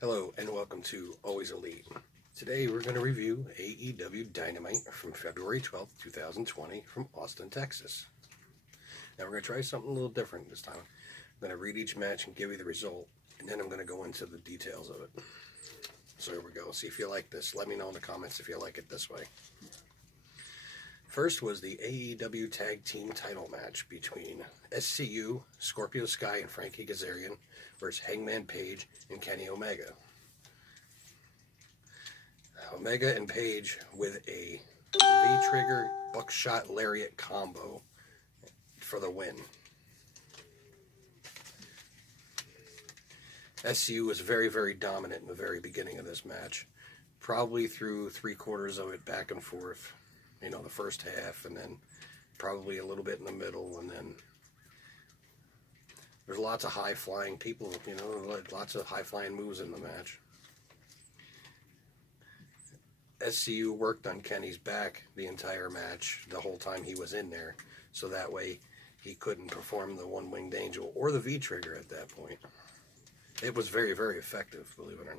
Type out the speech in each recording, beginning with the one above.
Hello and welcome to Always Elite. Today we're going to review AEW Dynamite from February 12th, 2020 from Austin, Texas. Now we're going to try something a little different this time. I'm going to read each match and give you the result, and then I'm going to go into the details of it. So here we go. See if you like this. Let me know in the comments if you like it this way. First was the AEW Tag Team title match between SCU, Scorpio Sky, and Frankie Kazarian versus Hangman Page and Kenny Omega. Omega and Page with a V-trigger buckshot lariat combo for the win. SCU was very, very dominant in the very beginning of this match. Probably through 3/4 of it back and forth. You know, the first half, and then probably a little bit in the middle, and then there's lots of high-flying people, you know, lots of high-flying moves in the match. SCU worked on Kenny's back the entire match, the whole time he was in there, so that way he couldn't perform the one-winged angel or the V-trigger at that point. It was very, very effective, believe it or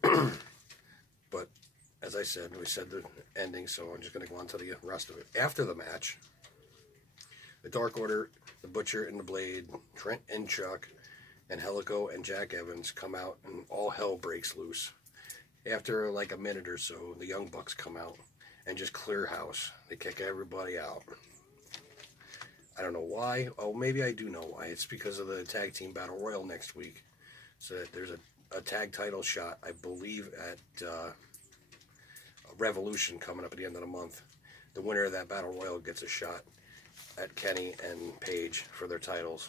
not. But as I said, we said the ending, so I'm just going to go on to the rest of it. After the match, the Dark Order, the Butcher and the Blade, Trent and Chuck, and Helico and Jack Evans come out, and all hell breaks loose. After like a minute or so, the Young Bucks come out and just clear house. They kick everybody out. I don't know why. Oh, maybe I do know why. It's because of the Tag Team Battle Royal next week. So there's a tag title shot, I believe, at Revolution coming up at the end of the month. The winner of that Battle Royal gets a shot at Kenny and Page for their titles.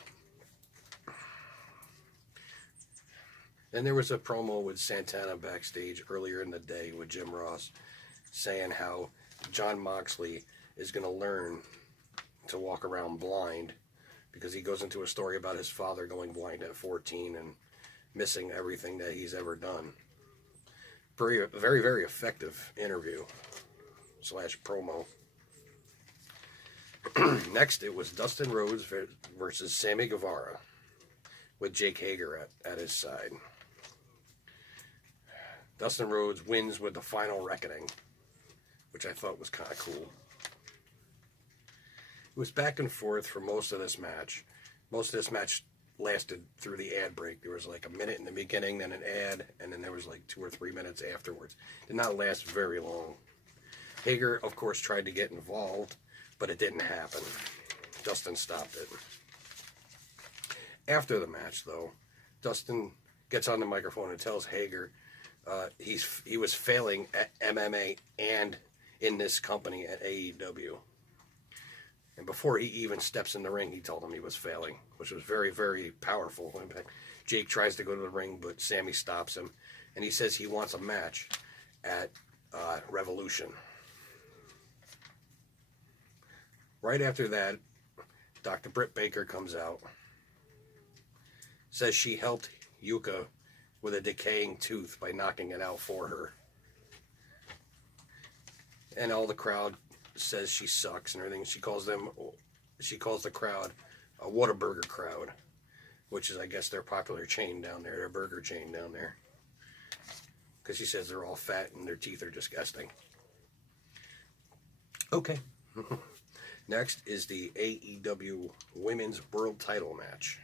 Then there was a promo with Santana backstage earlier in the day with Jim Ross saying how Jon Moxley is going to learn to walk around blind because he goes into a story about his father going blind at 14 and missing everything that he's ever done. Very, very, very effective interview / promo. Next, it was Dustin Rhodes versus Sammy Guevara with Jake Hager at his side. Dustin Rhodes wins with the final reckoning, which I thought was kind of cool. It was back and forth for most of this match. Most of this match lasted through the ad break. There was like a minute in the beginning, then an ad, and then there was like 2 or 3 minutes afterwards. It did not last very long. Hager, of course, tried to get involved, but it didn't happen. Dustin stopped it. After the match, though, Dustin gets on the microphone and tells Hager he was failing at MMA and in this company at AEW. And before he even steps in the ring, he told him he was failing, which was very, very powerful. In fact, Jake tries to go to the ring, but Sammy stops him, and he says he wants a match at Revolution. Right after that, Dr. Britt Baker comes out, says she helped Yuka with a decaying tooth by knocking it out for her. And all the crowd says she sucks and everything. She calls the crowd a Whataburger crowd, which is, I guess, their popular chain down there, their burger chain down there. Because she says they're all fat and their teeth are disgusting. Okay. Next is the AEW Women's World Title match.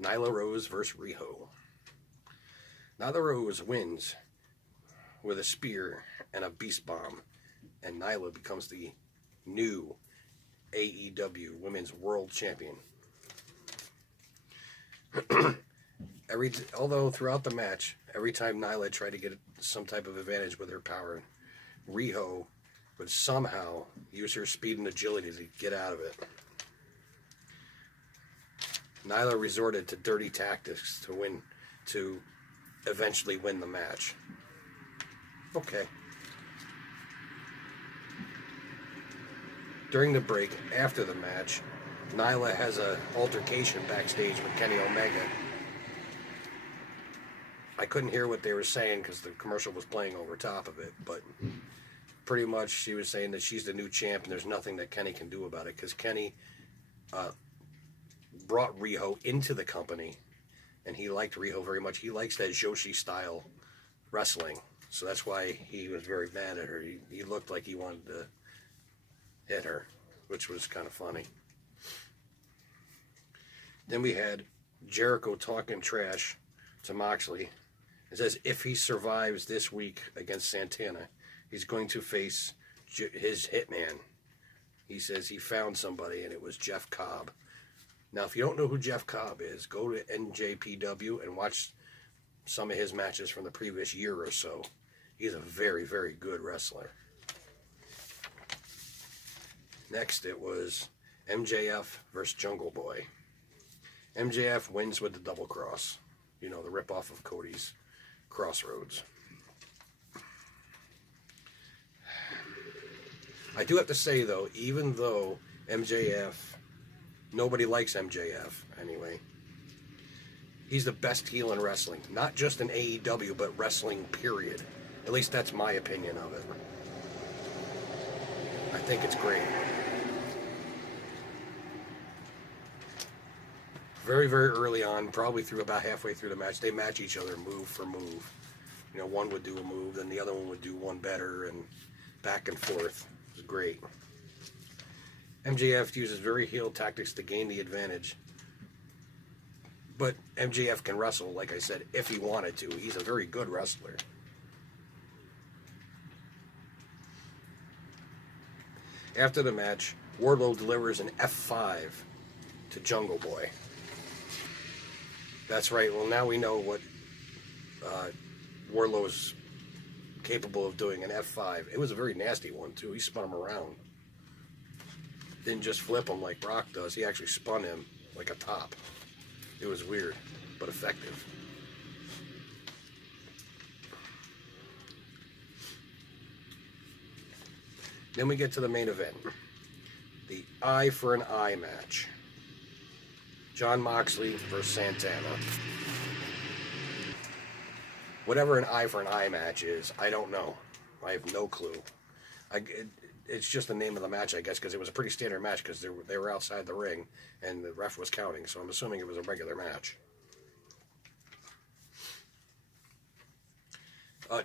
Nyla Rose versus Riho. Nyla Rose wins with a spear and a beast bomb, and Nyla becomes the new AEW Women's World Champion. Although throughout the match, every time Nyla tried to get some type of advantage with her power, Riho would somehow use her speed and agility to get out of it. Nyla resorted to dirty tactics to eventually win the match. Okay. During the break, after the match, Nyla has an altercation backstage with Kenny Omega. I couldn't hear what they were saying because the commercial was playing over top of it, but pretty much she was saying that she's the new champ and there's nothing that Kenny can do about it because Kenny brought Riho into the company and he liked Riho very much. He likes that Joshi style wrestling, so that's why he was very mad at her. He looked like he wanted to hit her, which was kind of funny. Then we had Jericho talking trash to Moxley. It says if he survives this week against Santana, he's going to face his hitman. He says he found somebody, and it was Jeff Cobb. Now, if you don't know who Jeff Cobb is, go to NJPW and watch some of his matches from the previous year or so. He's a very, very good wrestler. Next, it was MJF versus Jungle Boy. MJF wins with the double cross. You know, the ripoff of Cody's Crossroads. I do have to say, though, even though MJF, nobody likes MJF anyway, he's the best heel in wrestling. Not just in AEW, but wrestling, period. At least that's my opinion of it. I think it's great. Very, very early on, probably through about halfway through the match, they match each other move for move. You know, one would do a move, then the other one would do one better, and back and forth. It was great. MJF uses very heel tactics to gain the advantage. But MJF can wrestle, like I said, if he wanted to. He's a very good wrestler. After the match, Wardlow delivers an F5 to Jungle Boy. That's right. Well, now we know what Wardlow is capable of doing, an F5. It was a very nasty one, too. He spun him around. Didn't just flip him like Brock does. He actually spun him like a top. It was weird, but effective. Then we get to the main event. The eye for an eye match. Jon Moxley versus Santana. Whatever an eye for an eye match is, I don't know. I have no clue. It's just the name of the match, I guess, because it was a pretty standard match because they were outside the ring and the ref was counting, so I'm assuming it was a regular match.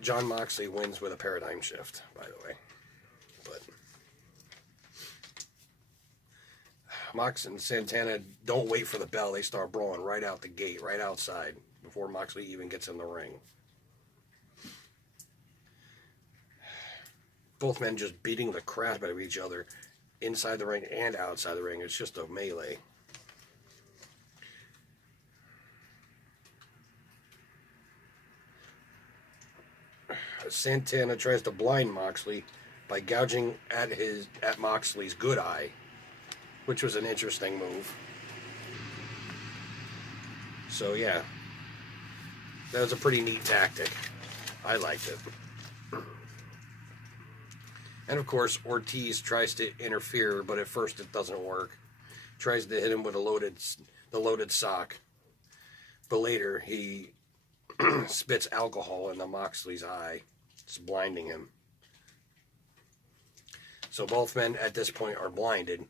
Jon Moxley wins with a paradigm shift, by the way. But Mox and Santana don't wait for the bell. They start brawling right out the gate, right outside, before Moxley even gets in the ring. Both men just beating the crap out of each other inside the ring and outside the ring. It's just a melee. Santana tries to blind Moxley by gouging at Moxley's good eye, which was an interesting move. So yeah, that was a pretty neat tactic. I liked it. And of course, Ortiz tries to interfere, but at first it doesn't work. Tries to hit him with the loaded sock, but later he spits alcohol into Moxley's eye. It's blinding him. So both men at this point are blinded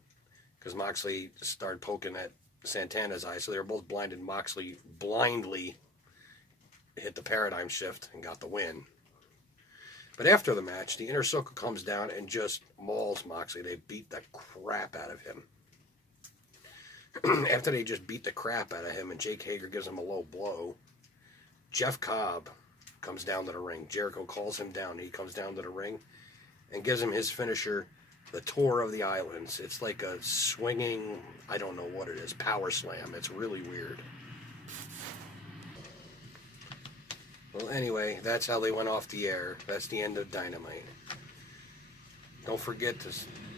because Moxley started poking at Santana's eye. So they were both blinded. Moxley blindly hit the paradigm shift and got the win. But after the match, the Inner Circle comes down and just mauls Moxley. They beat the crap out of him. After they just beat the crap out of him and Jake Hager gives him a low blow, Jeff Cobb comes down to the ring. Jericho calls him down. He comes down to the ring and gives him his finisher, the Tour of the Islands. It's like a swinging, I don't know what it is, power slam. It's really weird. Well, anyway, that's how they went off the air. That's the end of Dynamite. Don't forget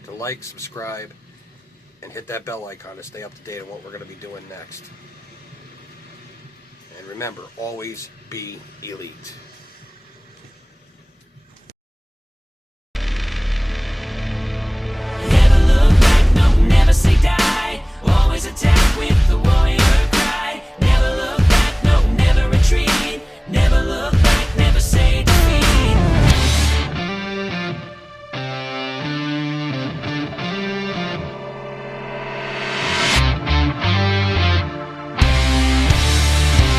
to like, subscribe, and hit that bell icon to stay up to date on what we're going to be doing next. And remember, always be elite.